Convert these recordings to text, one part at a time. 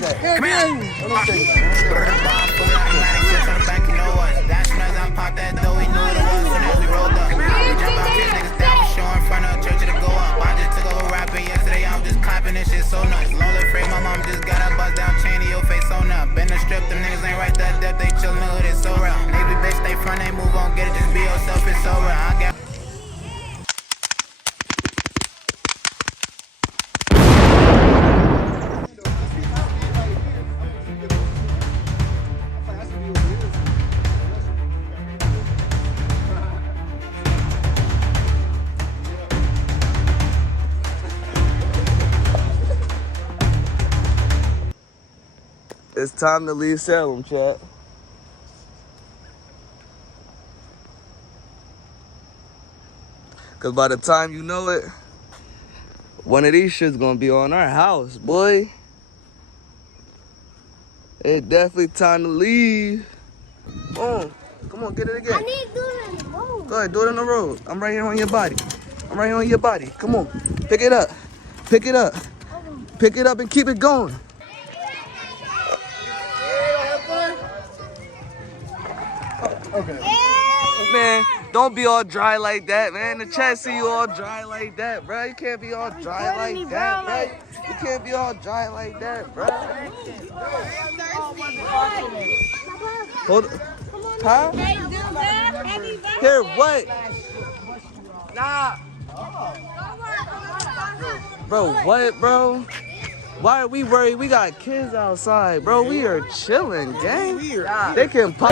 that. Come here. Let me take that. Pop that though we knew what it was soon as we rolled up. We jump out 10 niggas down for sure in front of church to go up. I just took over rapping yesterday, I'm just clapping this shit so nuts. Lonely afraid my mom just got a bust down chain to your face so nuts. Been the strip, them niggas ain't right that depth, they chillin' the hood, it's so real. Niggas be bitch, they front, they move on, get it, just be yourself, it's so real. I got It's time to leave Salem, chat. Cause by the time you know it, one of these shit's gonna be on our house, boy. It's definitely time to leave. Boom. Come on, get it again. I need to do it in the road. Go ahead, do it on the road. I'm right here on your body. I'm right here on your body. Come on. Pick it up. Pick it up. Pick it up and keep it going. Okay. Man, don't be all dry like that, man. The chat see you all dry like that, bro. You can't be all dry like that, bro. You can't be all dry like that, bro. Hold on. Huh? Here, what? Nah. Bro, what, bro? Why are we worried? We got kids outside, bro. We are chilling, gang. They can pop.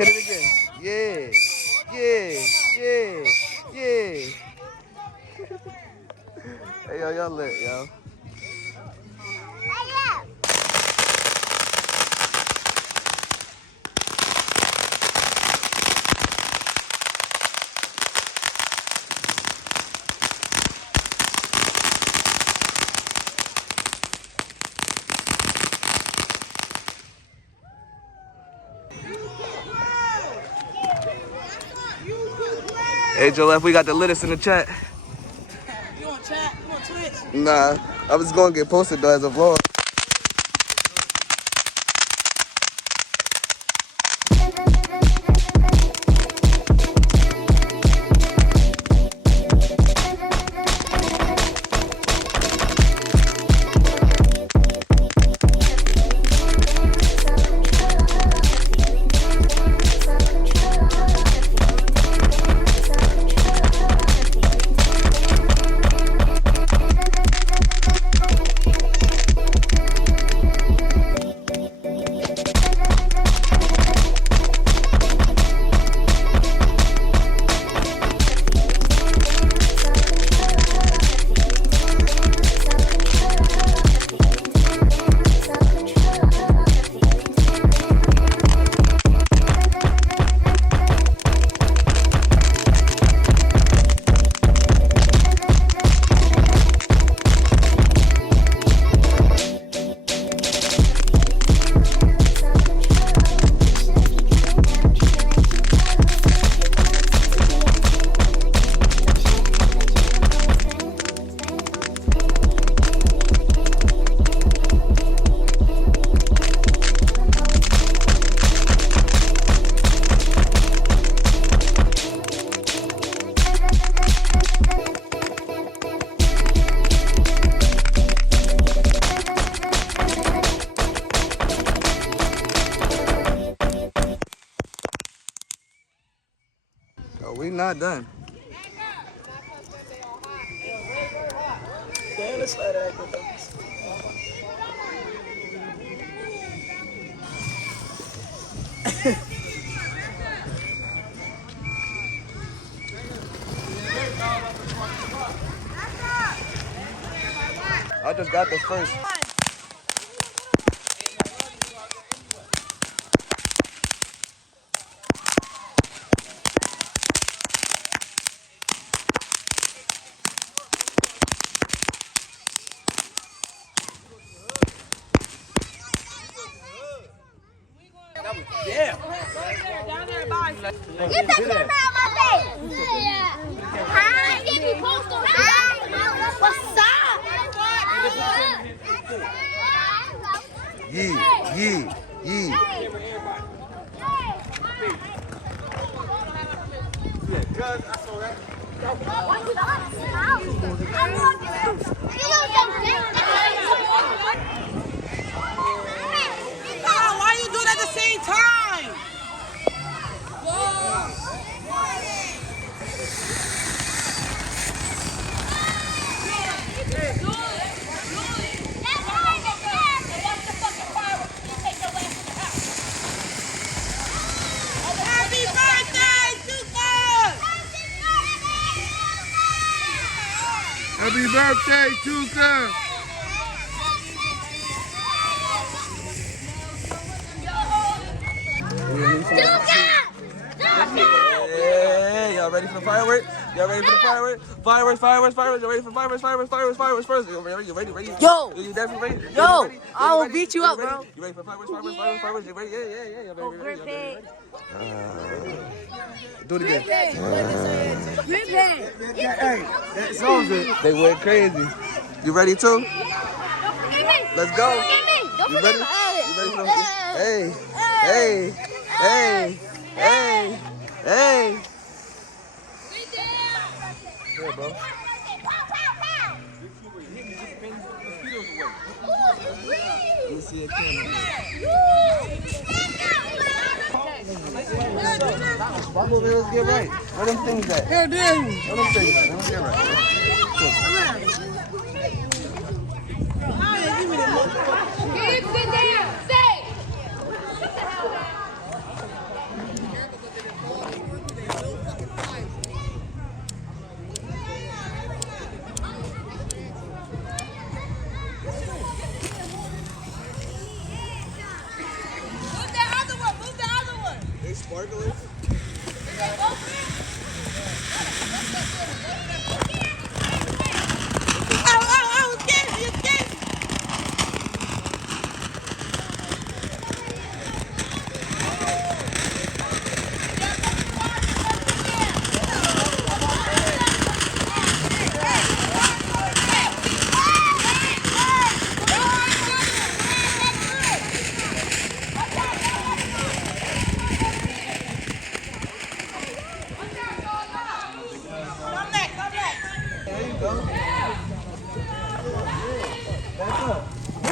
Hit it again. Yeah. Hey, yo, y'all lit, yo. Hey, Joe F, we got the littest in the chat. You on chat? You on Twitch? Nah, I was gonna get posted though as a vlog. We not done. Damn, let's let that go. I just got the first. Yeah. Down there, bye. Get that camera out my face. Hi. What's up? Yeah. Why you doing at the same time? Happy birthday, Junka! Happy birthday, Junka! Yeah, y'all ready for the fireworks? Y'all ready for the fireworks? Fireworks. Y'all ready for fireworks first? You ready? Yo. You definitely ready? Yo, I will beat you up, bro. You ready for fireworks? You ready? Yeah. Y'all ready? Do it again. Hey, that song's it. They went crazy. You ready too? Let's go. You ready? You ready for the... Hey. Here, bro. Let me see a camera. Come on, man, let's get right. Where them things at? Here, dude. Where them things at? Let's get right. Keep it down. Stay. Move the other one. They sparkling. Oh, get you.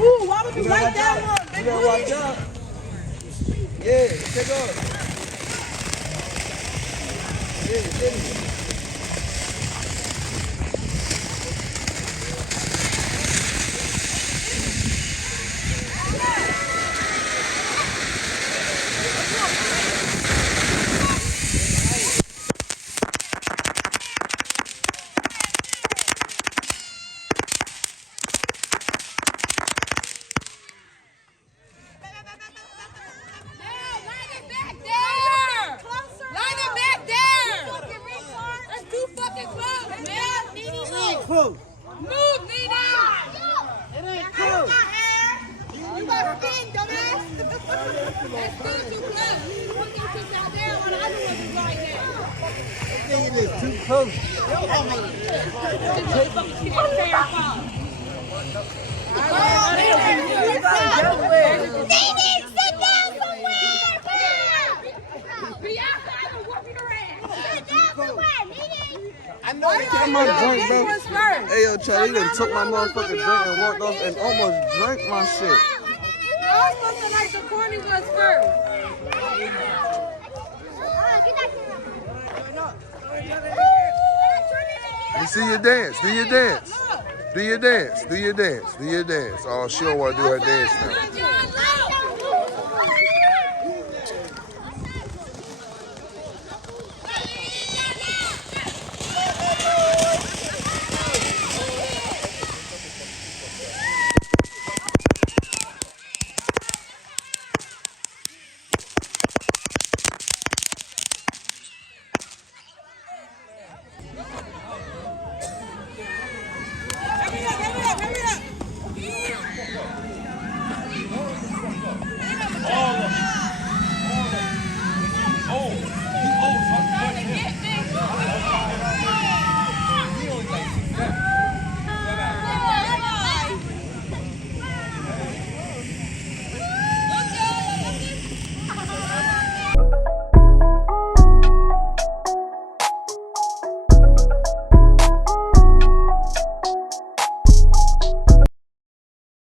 Ooh, why would you like that one? You gotta watch out. Yeah, take off. Yeah. Close. Move, Nina! It ain't close. You got spin, dumbass! That's still too close. You want to sit down there when I do what you right now. It is too close. Nene, sit down somewhere! Be outside and whoop your ass! Sit down somewhere, Nene! I know you Get my drink, bro. Hey, yo, Charlie, you done took my motherfucking drink and walked off and almost drank my shit. I was supposed to like the corny ones first. You see your dance. Do your dance. Do your dance. Do your dance. Do your dance. Oh, she don't want to do her dance now.